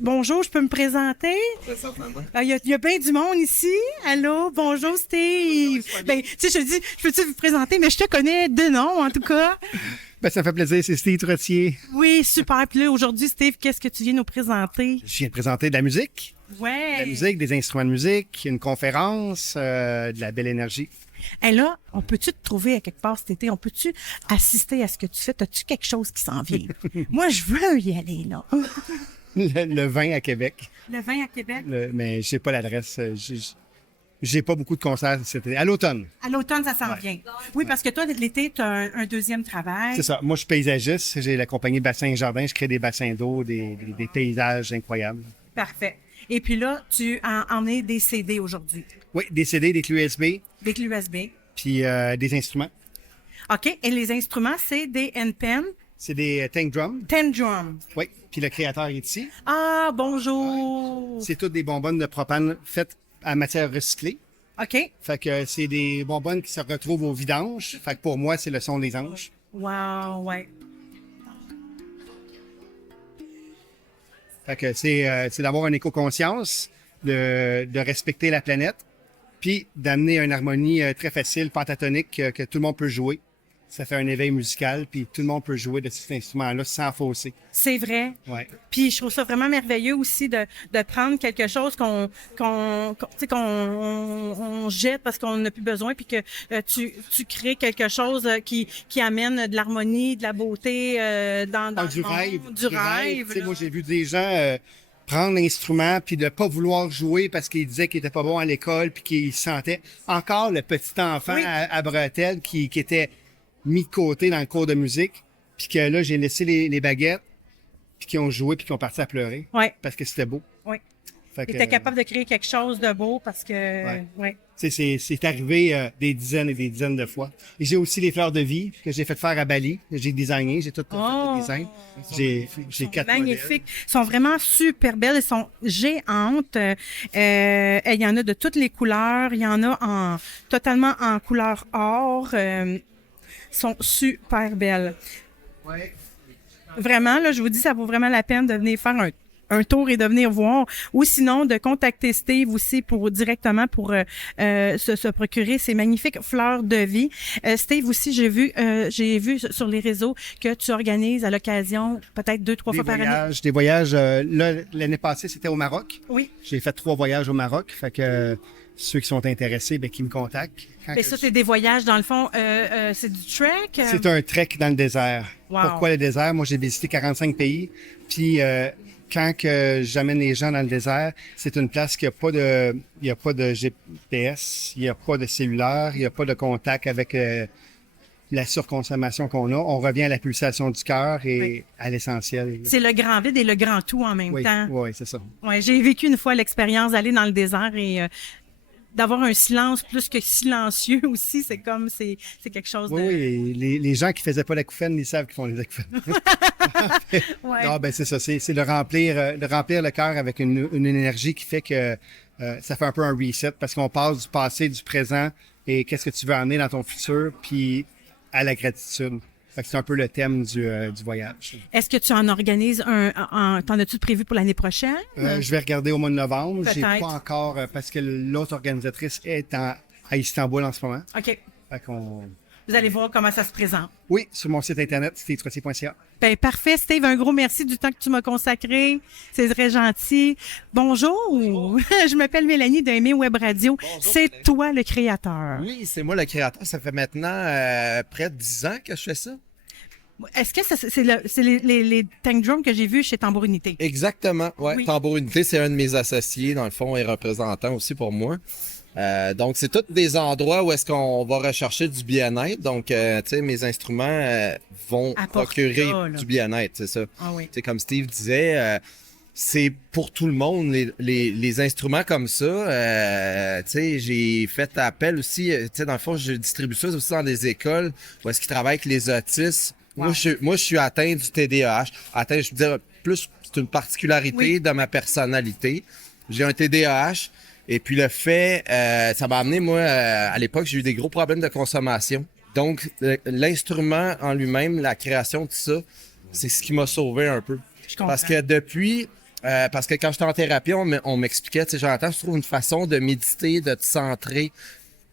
bonjour, je peux me présenter? Il y a bien du monde ici. Allô, bonjour Steve. Ben, tu sais, je te dis, je peux-tu vous présenter, mais je te connais de nom, en tout cas. Ben, ça me fait plaisir, c'est Steve Trottier. Oui, super. Puis là, aujourd'hui, Steve, qu'est-ce que tu viens nous présenter? Je viens de présenter de la musique. Ouais. De la musique, des instruments de musique, une conférence, de la belle énergie. Et là, on peut-tu te trouver à quelque part cet été? On peut-tu assister à ce que tu fais? As-tu quelque chose qui s'en vient? Moi, je veux y aller, là. Le vin à Québec. Le vin à Québec? Mais je sais pas l'adresse. J'ai pas beaucoup de concerts cet été. À l'automne. À l'automne, ça s'en vient. Oui, parce que toi, l'été, tu as un deuxième travail. C'est ça. Moi, je suis paysagiste. J'ai la compagnie Bassin et Jardin. Je crée des bassins d'eau, des paysages incroyables. Parfait. Et puis là, tu en es des CD aujourd'hui. Oui, des CD, des clés USB, Des clés USB. puis des instruments. OK. Et les instruments, c'est des NPen, C'est des tank drums. 10 drums. Oui. Puis le créateur est ici. Ah, bonjour. C'est toutes des bonbonnes de propane faites à matière recyclée. OK. Fait que c'est des bonbonnes qui se retrouvent au vidange. Fait que pour moi, c'est le son des anges. Wow, ouais. Fait que c'est d'avoir une éco-conscience, de respecter la planète, puis d'amener une harmonie très facile, pentatonique, que tout le monde peut jouer. Ça fait un éveil musical, puis tout le monde peut jouer de cet instrument-là sans fausser. C'est vrai. Ouais. Puis je trouve ça vraiment merveilleux aussi de prendre quelque chose qu'on jette parce qu'on n'a plus besoin, puis que tu crées quelque chose qui amène de l'harmonie, de la beauté dans Du le monde, rêve. du rêve. Tu sais, là. moi, j'ai vu des gens prendre l'instrument puis de pas vouloir jouer parce qu'ils disaient qu'ils étaient pas bons à l'école puis qu'ils se sentaient encore le petit enfant Oui. à bretelles qui était mis de côté dans le cours de musique, puis que là, j'ai laissé les baguettes, puis qui ont joué, puis qui ont parti à pleurer. Ouais. Parce que c'était beau. Oui. Fait Tu que, étais capable de créer quelque chose de beau parce que... Ouais. c'est arrivé des dizaines et des dizaines de fois. Et j'ai aussi les fleurs de vie que j'ai fait faire à Bali. J'ai designé, j'ai tout fait le design. J'ai 4 modèles. Magnifiques. Ils sont vraiment super belles. Elles sont géantes. Il y en a de toutes les couleurs. Il y en a totalement en couleur or. Sont super belles. Ouais. Vraiment, là, je vous dis, ça vaut vraiment la peine de venir faire un tour et de venir voir, ou sinon de contacter Steve aussi directement pour se procurer ces magnifiques fleurs de vie. Steve aussi, j'ai vu sur les réseaux que tu organises à l'occasion peut-être 2-3 fois par année. Des voyages. Là, l'année passée, c'était au Maroc. Oui. J'ai fait 3 voyages au Maroc. Fait que ceux qui sont intéressés, ben, qui me contactent. Et ça, c'est des voyages, dans le fond, c'est du trek? C'est un trek dans le désert. Wow. Pourquoi le désert? Moi, j'ai visité 45 pays. Puis, quand que j'amène les gens dans le désert, c'est une place qui il y a pas de GPS, il n'y a pas de cellulaire, il n'y a pas de contact avec la surconsommation qu'on a. On revient à la pulsation du cœur et à l'essentiel. C'est le grand vide et le grand tout en même temps. Oui, c'est ça. Ouais, j'ai vécu une fois l'expérience d'aller dans le désert et d'avoir un silence plus que silencieux aussi, c'est quelque chose de... Oui, et les gens qui faisaient pas l'acouphène, ils savent qu'ils font les acouphènes. Ouais. Non, ben c'est ça, c'est de remplir le cœur avec une énergie qui fait que ça fait un peu un reset parce qu'on passe du passé, du présent et qu'est-ce que tu veux amener dans ton futur, puis à la gratitude. Fait que c'est un peu le thème du voyage. Est-ce que tu en organises t'en as-tu prévu pour l'année prochaine? Je vais regarder au mois de novembre. J'ai Peut-être. pas encore, parce que l'autre organisatrice est à Istanbul en ce moment. OK. Fait qu'on... Vous allez voir comment ça se présente. Oui, sur mon site internet, stevetrottier.ca. Ben, parfait, Steve. Un gros merci du temps que tu m'as consacré. C'est très gentil. Bonjour. Je m'appelle Mélanie de Aimé Web Radio. C'est toi le créateur. Oui, c'est moi le créateur. Ça fait maintenant près de 10 ans que je fais ça. Est-ce que c'est les tank drums que j'ai vus chez Tambourinité? Exactement. Ouais. Oui. Tambour Unité, c'est un de mes associés, dans le fond, et représentant aussi pour moi. Donc, c'est tous des endroits où est-ce qu'on va rechercher du bien-être. Donc, tu sais, mes instruments vont Apporte procurer ça, là. du bien-être, c'est ça. Ah oui. Tu sais, comme Steve disait, c'est pour tout le monde, les instruments comme ça. Tu sais, j'ai fait appel aussi, tu sais, dans le fond, je distribue ça aussi dans des écoles où est-ce qu'ils travaillent avec les autistes. Wow. Moi, je suis atteint du TDAH. Atteint, je veux dire, plus, c'est une particularité de ma personnalité. J'ai un TDAH. Et puis le fait, ça m'a amené, moi, à l'époque, j'ai eu des gros problèmes de consommation. Donc, l'instrument en lui-même, la création de ça, c'est ce qui m'a sauvé un peu. Je comprends. Parce que depuis, Parce que quand j'étais en thérapie, on m'expliquait, tu sais, Jonathan, je trouve une façon de méditer, de te centrer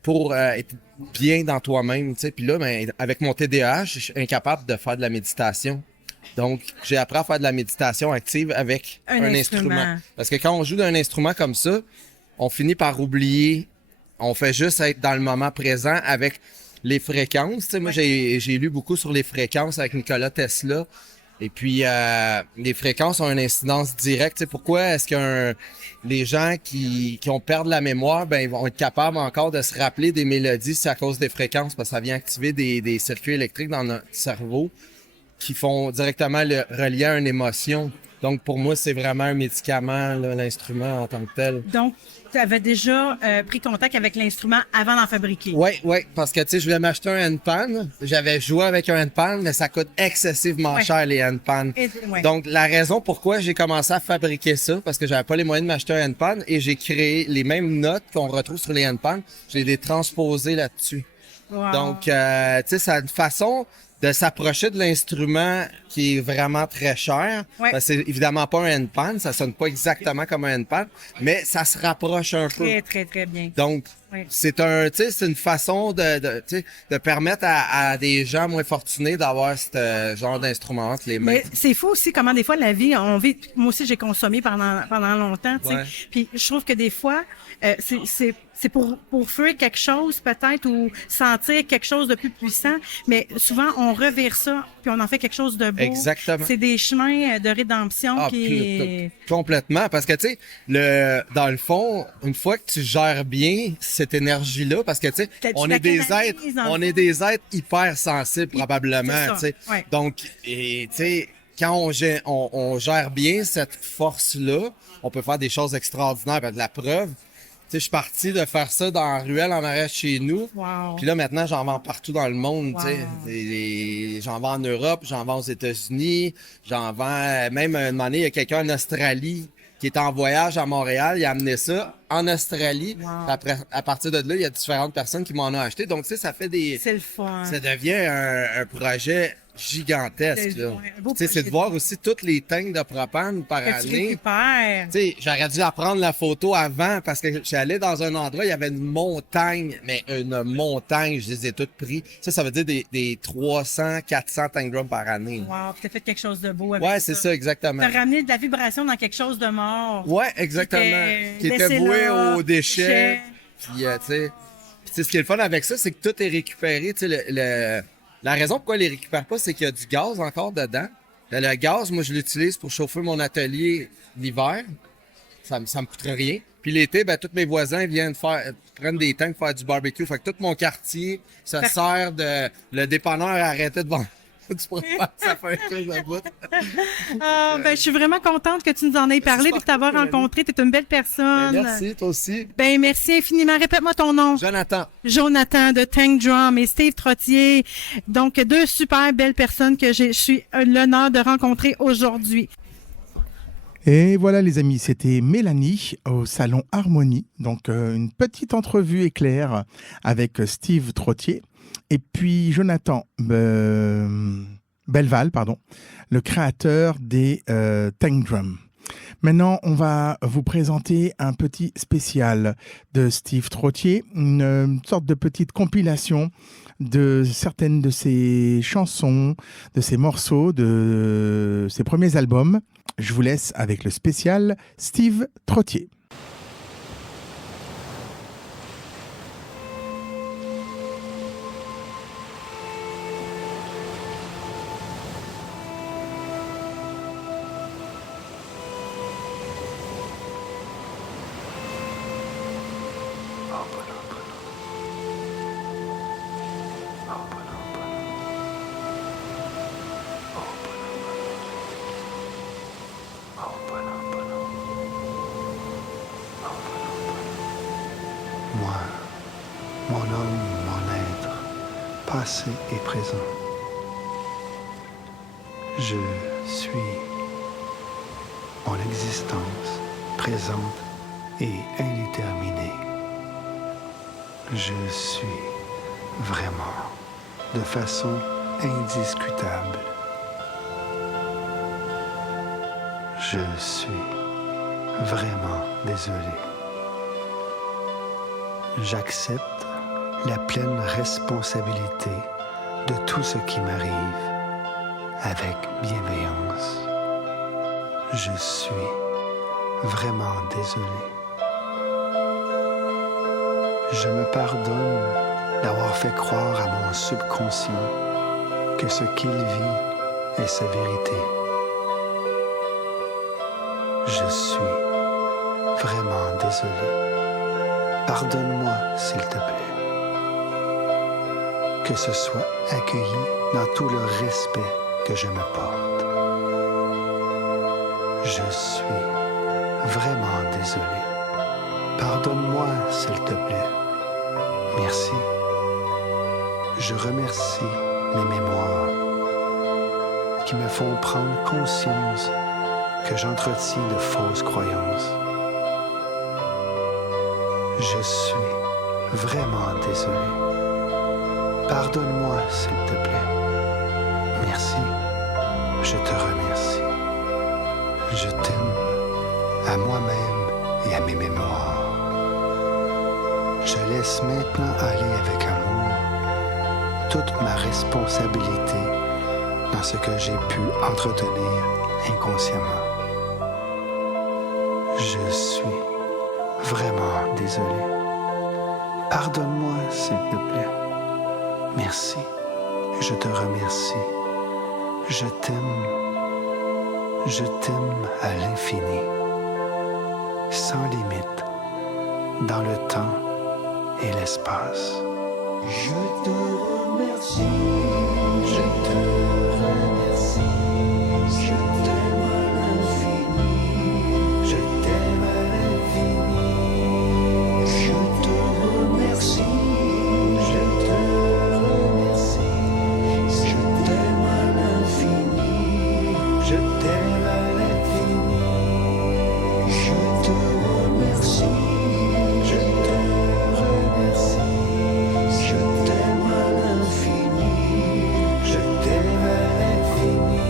pour être bien dans toi-même, tu sais. Puis là, ben, avec mon TDAH, je suis incapable de faire de la méditation. Donc, j'ai appris à faire de la méditation active avec un instrument. Parce que quand on joue d'un instrument comme ça, on finit par oublier. On fait juste être dans le moment présent avec les fréquences. Tu sais, moi, j'ai lu beaucoup sur les fréquences avec Nikola Tesla. Et puis, les fréquences ont une incidence directe. Tu sais, pourquoi est-ce que les gens qui ont perdu la mémoire, ben ils vont être capables encore de se rappeler des mélodies, c'est à cause des fréquences, parce que ça vient activer des circuits électriques dans notre cerveau qui font directement le relier à une émotion. Donc, pour moi, c'est vraiment un médicament, là, l'instrument en tant que tel. Donc, tu avais déjà pris contact avec l'instrument avant d'en fabriquer. Oui, parce que, tu sais, je voulais m'acheter un handpan. J'avais joué avec un handpan, mais ça coûte excessivement cher, les handpans. Donc, la raison pourquoi j'ai commencé à fabriquer ça, parce que j'avais pas les moyens de m'acheter un handpan, et j'ai créé les mêmes notes qu'on retrouve sur les handpans, j'ai les transposées là-dessus. Wow. Donc, tu sais, c'est une façon de s'approcher de l'instrument qui est vraiment très cher. Ouais. C'est évidemment pas un handpan, ça sonne pas exactement comme un handpan, mais ça se rapproche un peu. Très, très, très bien. Donc, c'est une façon de permettre à des gens moins fortunés d'avoir ce genre d'instrument entre les mains. Mais c'est fou aussi comment des fois la vie, on vit. Moi aussi, j'ai consommé pendant longtemps, tu sais. Ouais. Puis je trouve que des fois, c'est pour fuir quelque chose peut-être ou sentir quelque chose de plus puissant, mais souvent on revire ça puis on en fait quelque chose de beau. Exactement. C'est des chemins de rédemption Complètement, parce que tu sais, dans le fond, une fois que tu gères bien cette énergie-là, parce que tu sais, on est des êtres hyper sensibles probablement, tu sais. Ouais. Donc, tu sais, quand on gère bien cette force-là, on peut faire des choses extraordinaires. Ben, de la preuve, tu sais, je suis parti de faire ça dans la ruelle en arrière de chez nous. Wow. Puis là, maintenant, j'en vends partout dans le monde, tu sais. J'en vends en Europe, j'en vends aux États-Unis, j'en vends... Même, un moment donné, il y a quelqu'un en Australie qui est en voyage à Montréal, il a amené ça en Australie. Wow. Après, à partir de là, il y a différentes personnes qui m'en ont acheté. Donc, tu sais, ça fait des... C'est le fun. Ça devient un projet gigantesque, là. beau Tu sais, c'est de voir aussi toutes les tanks de propane par que tu année. récupères. Tu sais, j'aurais dû prendre la photo avant parce que j'allais dans un endroit, il y avait une montagne, mais une montagne, je les ai toutes pris. Ça veut dire des 300, 400 tank drums par année. Wow, puis t'as fait quelque chose de beau avec Ouais, c'est ça, exactement. T'as ramené de la vibration dans quelque chose de mort. Ouais, exactement. Qui était voué aux déchets. Puis, tu sais, ce qui est le fun avec ça, c'est que tout est récupéré. Tu sais, la raison pourquoi ils les récupèrent pas, c'est qu'il y a du gaz encore dedans. Le gaz, moi, je l'utilise pour chauffer mon atelier l'hiver. Ça me coûterait rien. Puis l'été, ben, tous mes voisins viennent prennent des tanks pour faire du barbecue. Fait que tout mon quartier se sert de... Le dépanneur a arrêté de vendre. Ça fait un truc de bout. Je suis vraiment contente que tu nous en aies parlé et de t'avoir rencontré. Tu es une belle personne. Ben, merci, toi aussi. Ben, merci infiniment. Répète-moi ton nom. Jonathan. Jonathan de Tank Drum et Steve Trottier. Donc, deux super belles personnes que je suis l'honneur de rencontrer aujourd'hui. Et voilà les amis, c'était Mélanie au Salon Harmonie. Donc, une petite entrevue éclair avec Steve Trottier. Et puis Jonathan Belval, le créateur des Tank Drum. Maintenant, on va vous présenter un petit spécial de Steve Trottier, une sorte de petite compilation de certaines de ses chansons, de ses morceaux, de ses premiers albums. Je vous laisse avec le spécial Steve Trottier. Moi, mon homme, mon être, passé et présent. Je suis mon existence présente et indéterminée. Je suis vraiment, de façon indiscutable. Je suis vraiment désolé. J'accepte la pleine responsabilité de tout ce qui m'arrive avec bienveillance. Je suis vraiment désolé. Je me pardonne d'avoir fait croire à mon subconscient que ce qu'il vit est sa vérité. Je suis vraiment désolé. Pardonne-moi, s'il te plaît. Que ce soit accueilli dans tout le respect que je me porte. Je suis vraiment désolé. Pardonne-moi, s'il te plaît. Merci. Je remercie mes mémoires qui me font prendre conscience que j'entretiens de fausses croyances. Je suis vraiment désolé. Pardonne-moi, s'il te plaît. Merci. Je te remercie. Je t'aime à moi-même et à mes mémoires. Je laisse maintenant aller avec amour toute ma responsabilité dans ce que j'ai pu entretenir inconsciemment. Je suis vraiment désolé. Pardonne-moi, s'il te plaît. Merci. Je te remercie. Je t'aime. Je t'aime à l'infini, sans limite, dans le temps et l'espace. Je te remercie. Je te remercie. Je t'aime à l'infini. Je t'aime à l'infini. Je te remercie. Je te remercie. Je t'aime à l'infini. Je t'aime à l'infini. Je te remercie. Je te remercie. Je t'aime à l'infini. Je t'aime à l'infini.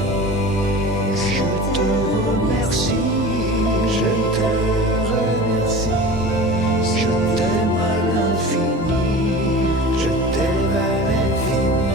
Je te remercie. Je te remercie. Je t'aime à l'infini. Je t'aime à l'infini.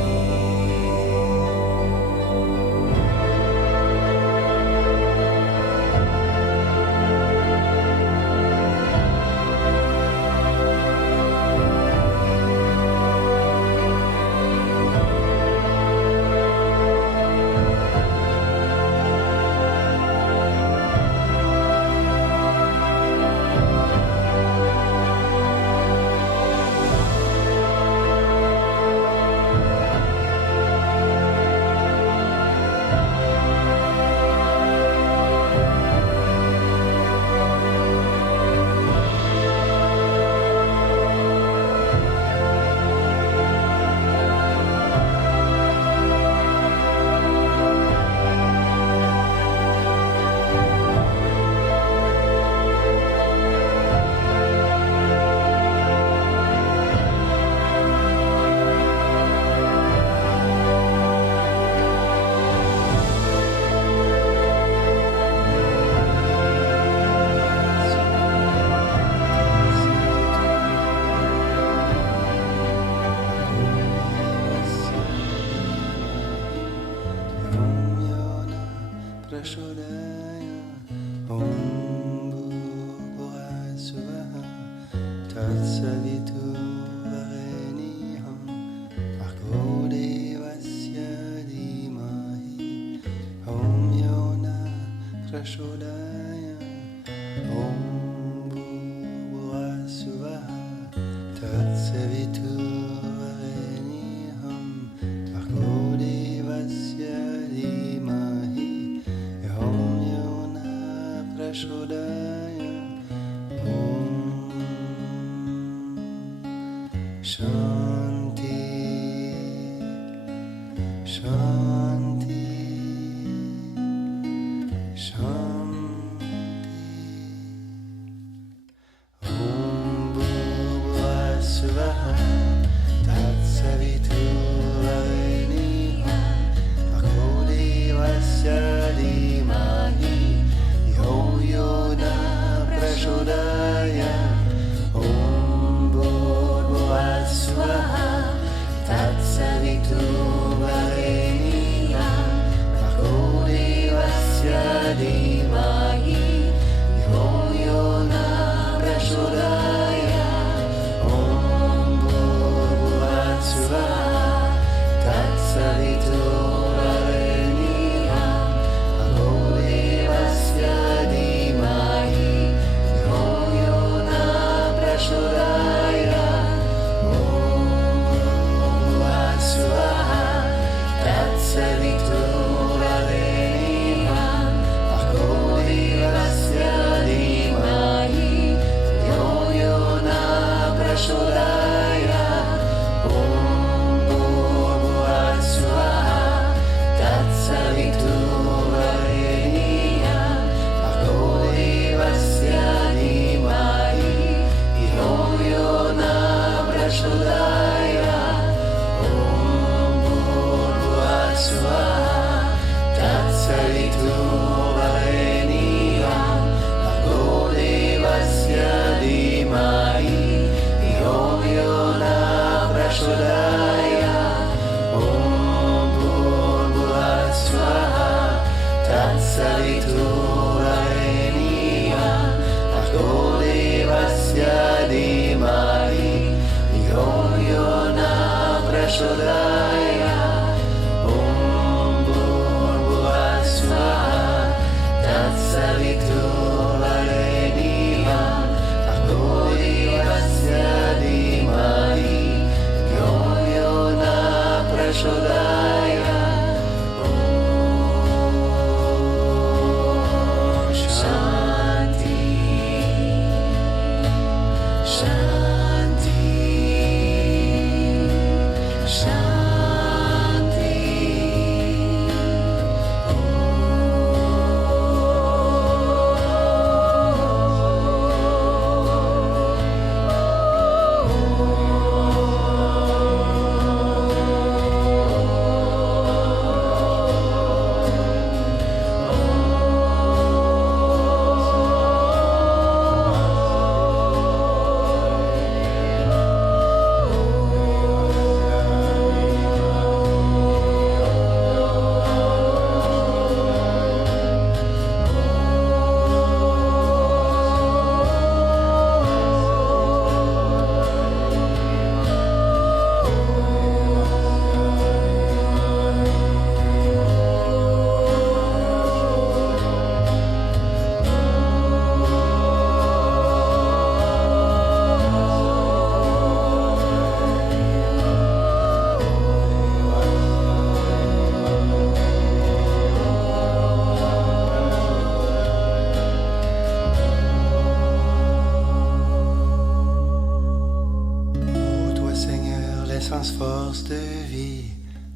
intense force de vie,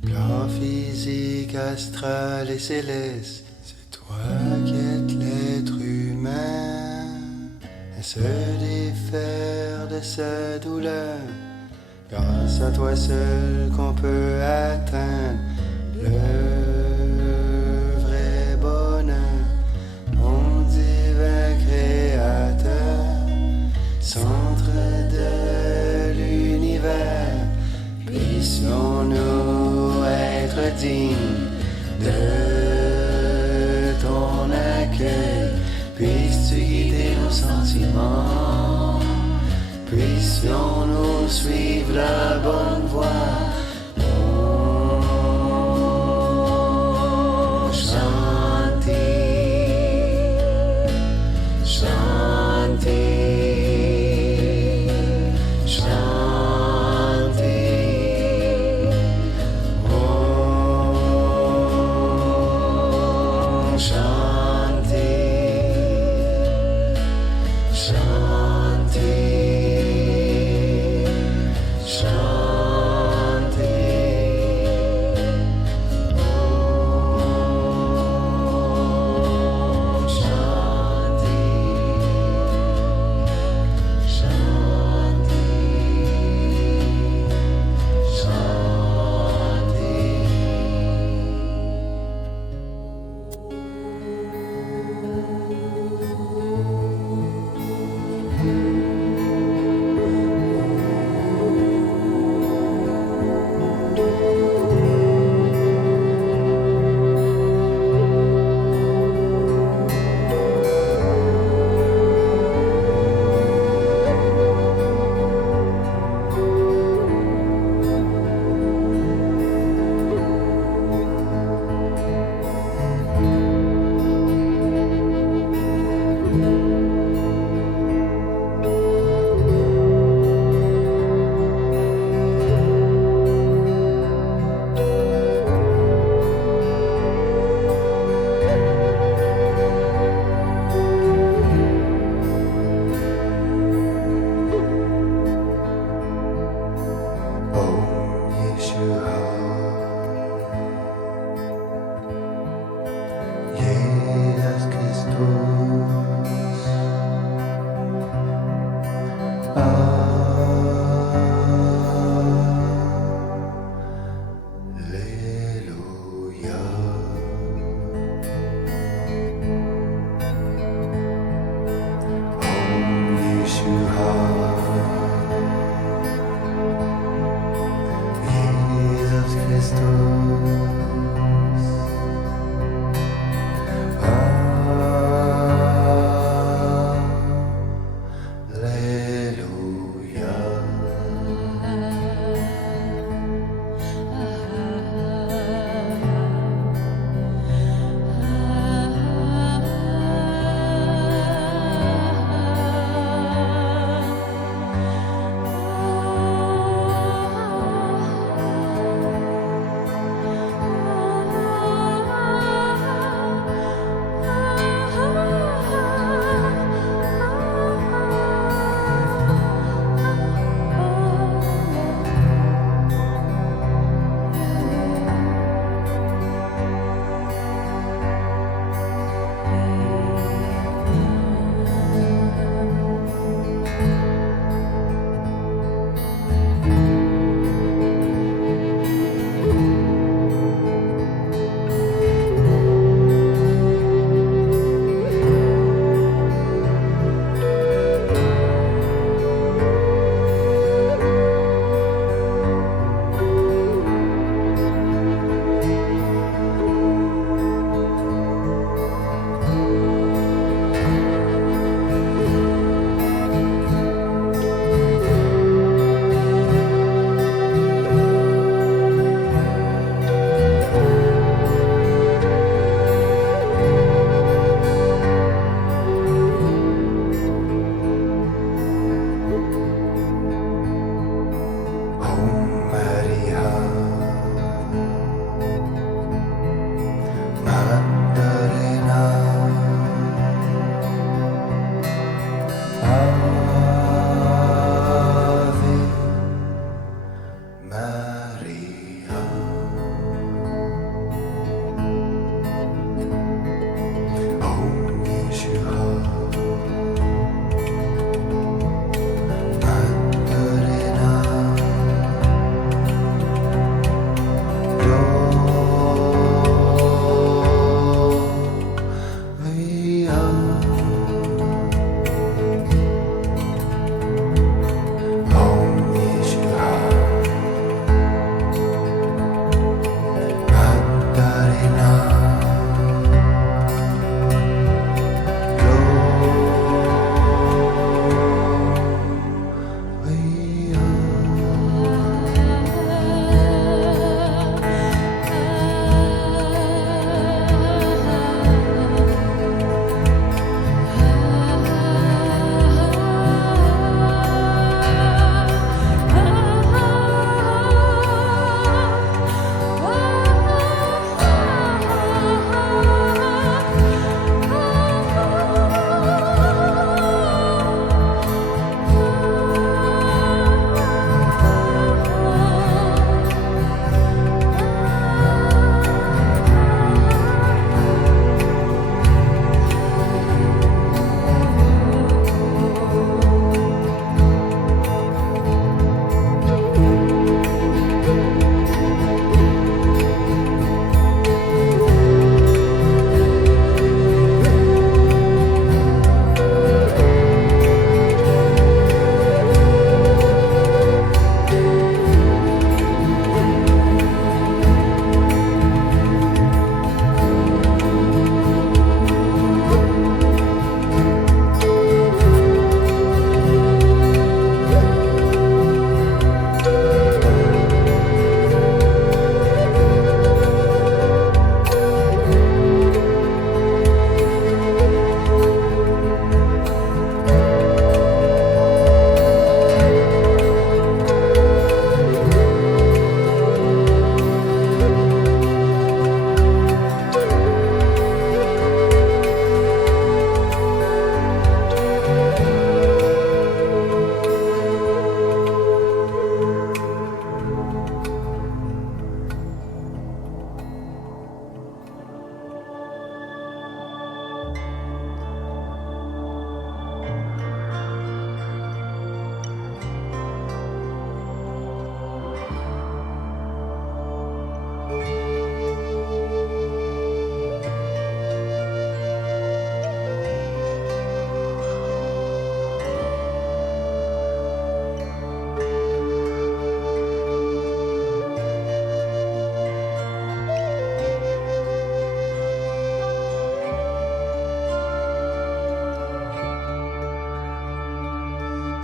plan physique, astral et céleste. C'est toi qui es l'être humain, à se défaire de sa douleur. Grâce à toi seul qu'on peut atteindre le vrai bonheur. Mon divin créateur, centre de l'univers, puissions-nous être dignes de ton accueil. Puisses-tu guider nos sentiments, puissions-nous suivre la bonne voie. Oh, Shanti, Shanti, Shanti. Oh, Shanti, Shanti.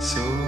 So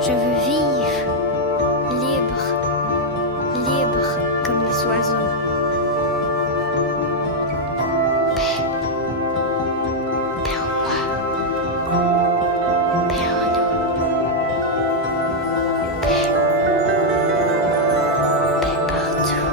Je veux vivre libre, libre comme les oiseaux. Paix, paix en moi, paix en nous. Paix, paix partout.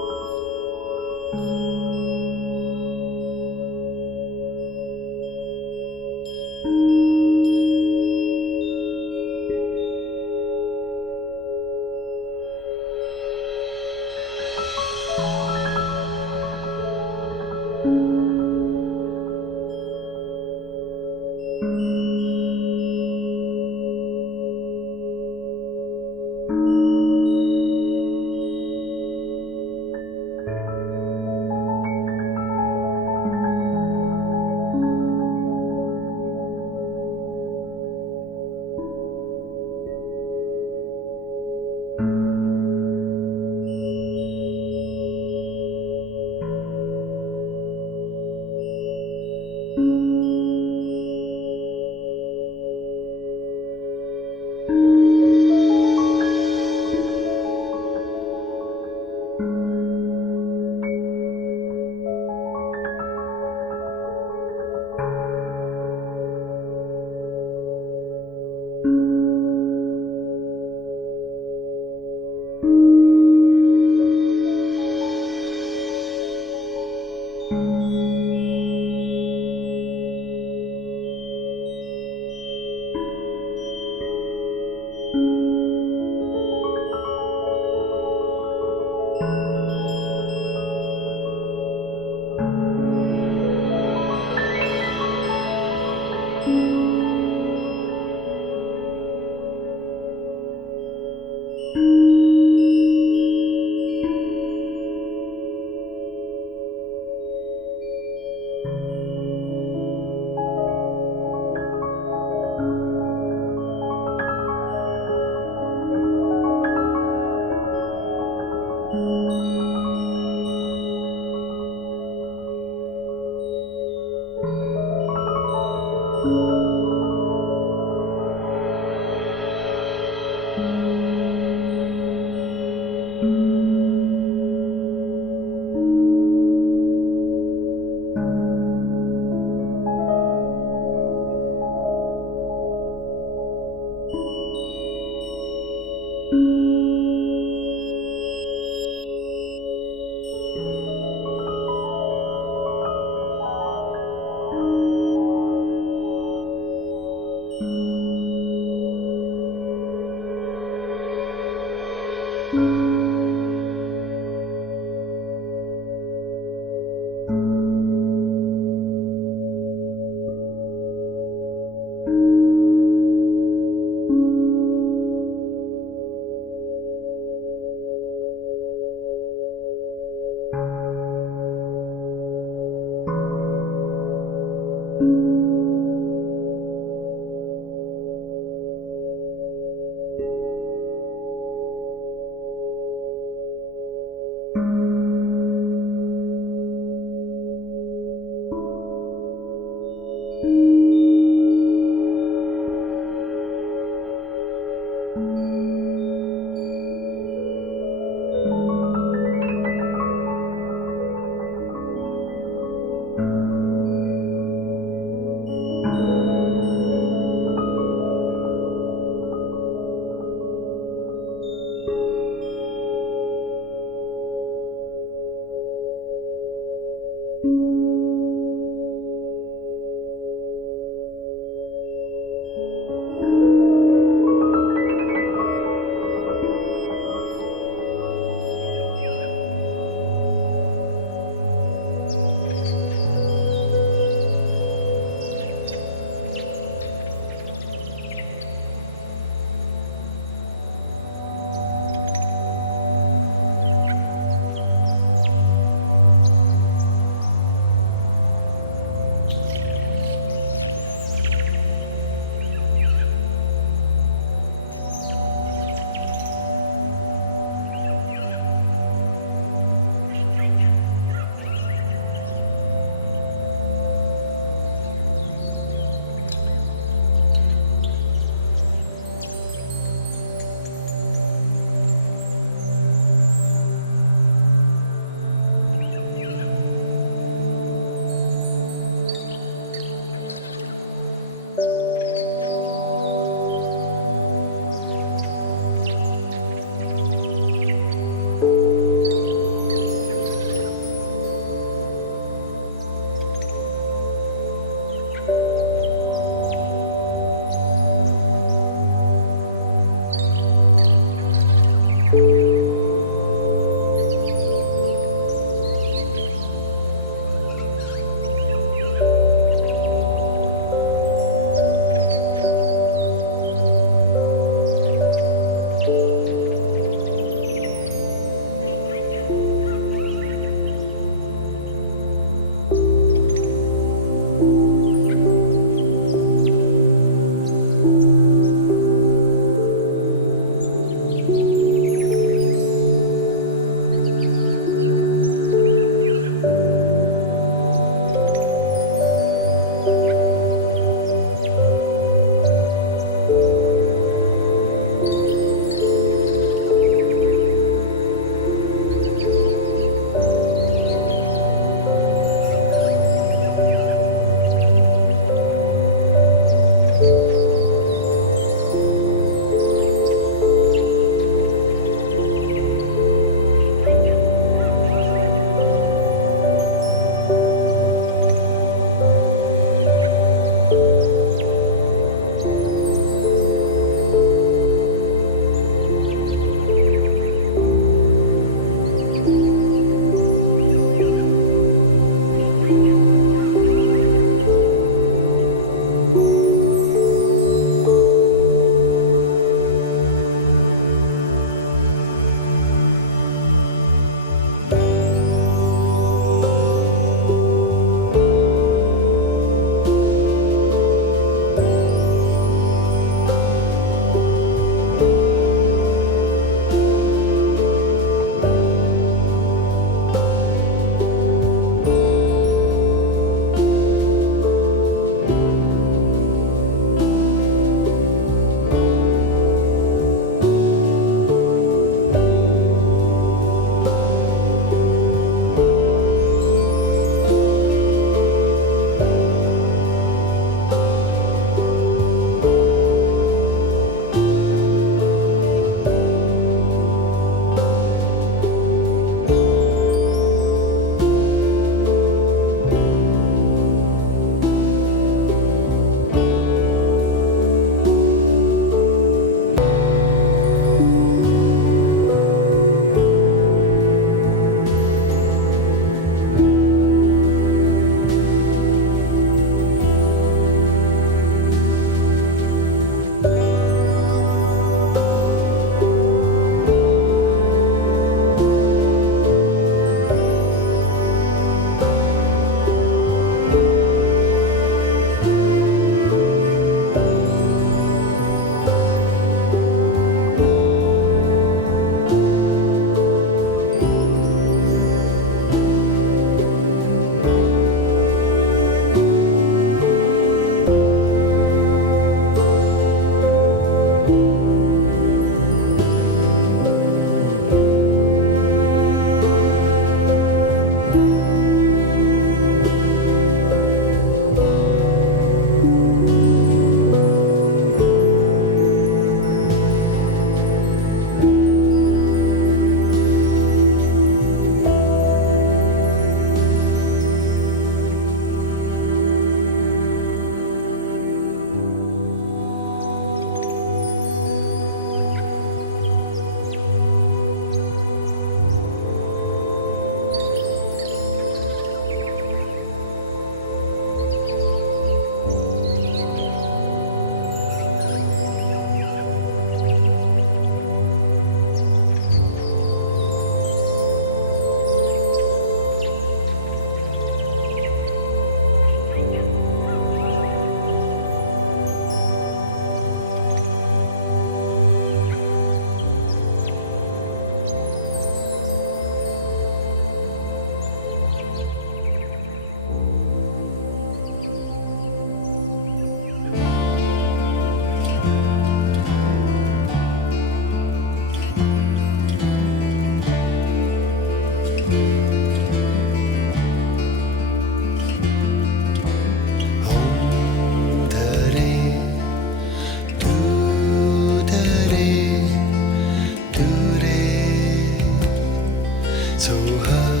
so high.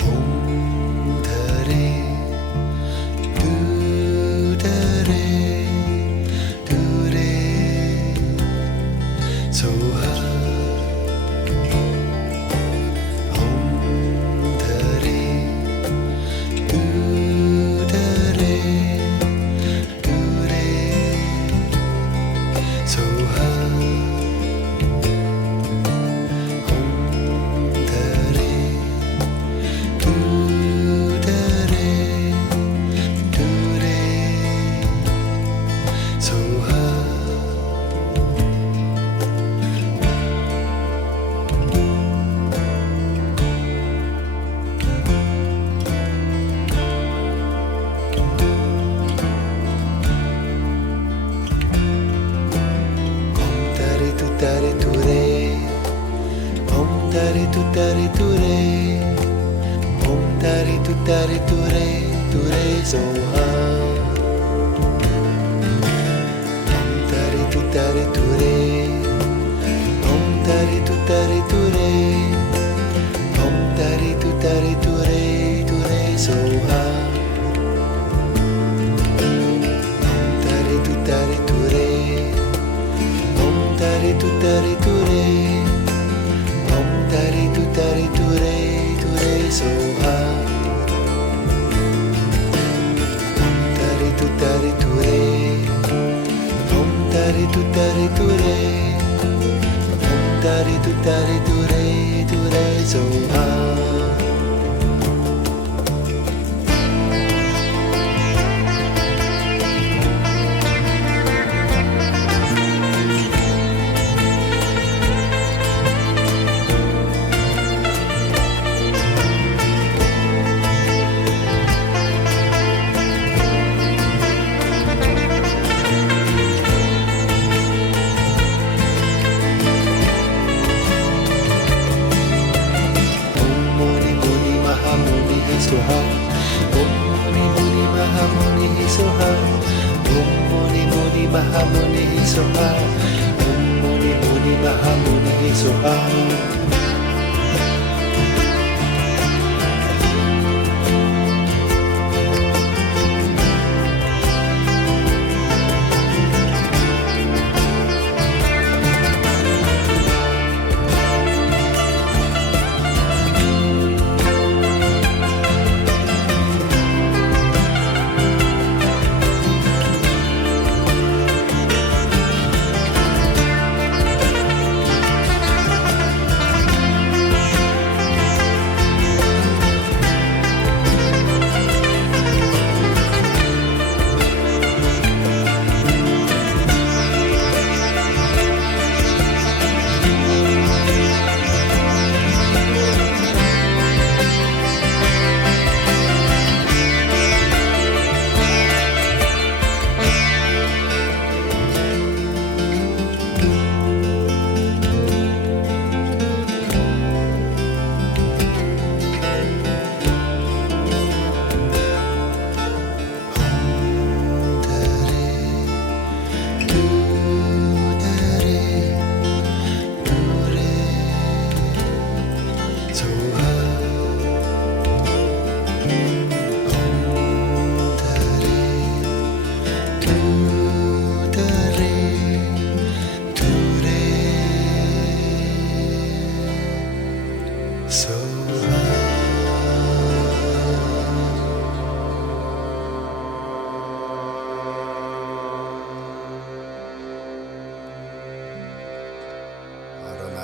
Home, daddy, do daddy, do daddy, so high. Home, daddy, do daddy, do daddy, so high.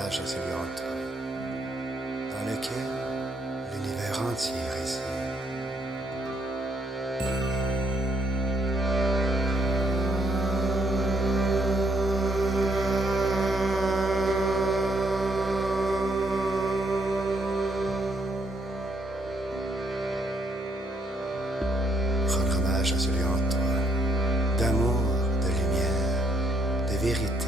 À ce lieu dans lequel l'univers entier réside. Rendre hommage à ce lieu en toi, d'amour, de lumière, de vérité.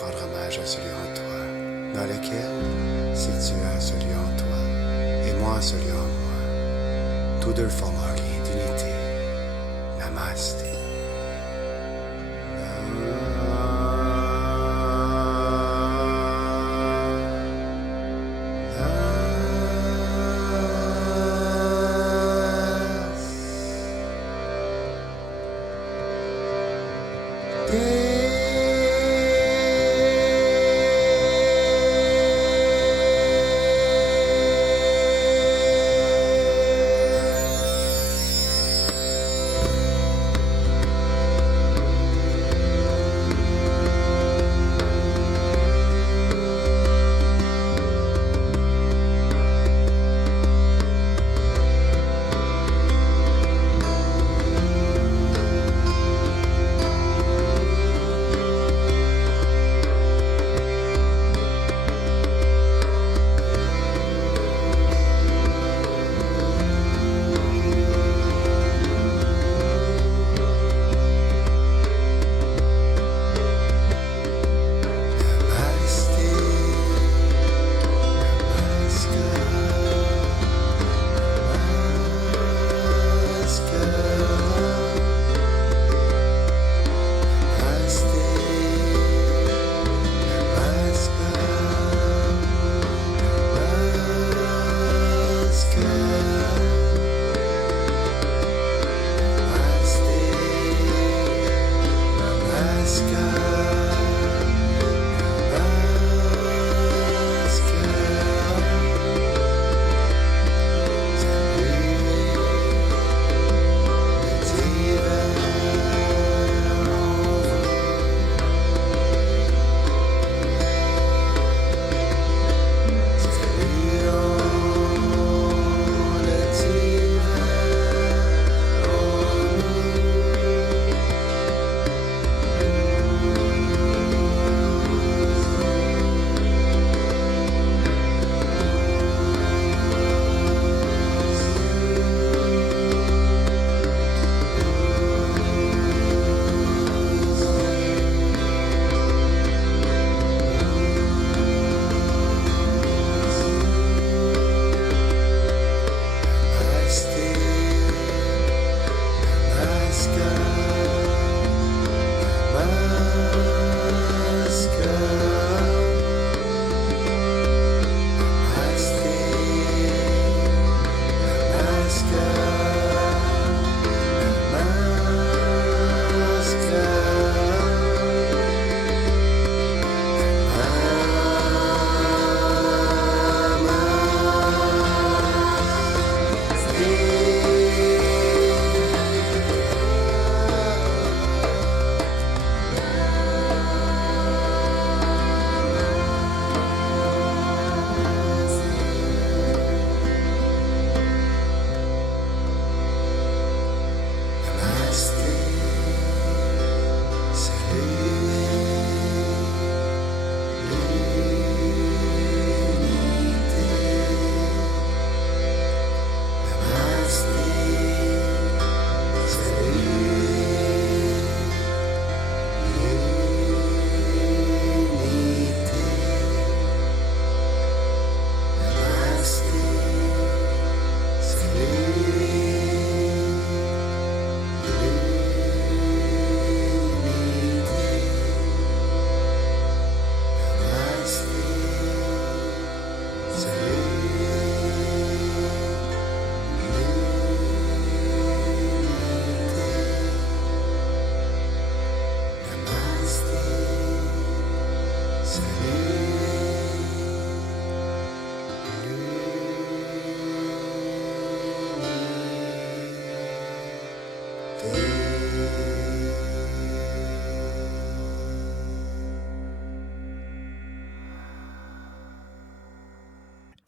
Rendre rendre hommage à celui en toi, dans lequel, si tu as celui en toi, et moi celui en moi, tous deux formant un lien d'unité. Namaste.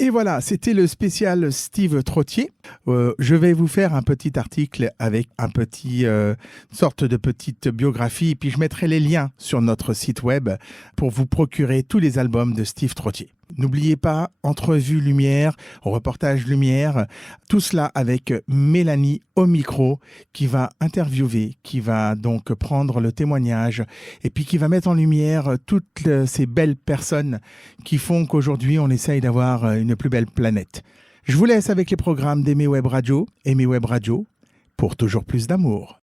Et voilà, c'était le spécial Steve Trottier. Je vais vous faire un petit article avec un petit sorte de petite biographie, et puis je mettrai les liens sur notre site web pour vous procurer tous les albums de Steve Trottier. N'oubliez pas, entrevue lumière, reportage lumière, tout cela avec Mélanie au micro qui va interviewer, qui va donc prendre le témoignage et puis qui va mettre en lumière toutes ces belles personnes qui font qu'aujourd'hui on essaye d'avoir une plus belle planète. Je vous laisse avec les programmes d'Aimé Web Radio, Aimé Web Radio, pour toujours plus d'amour.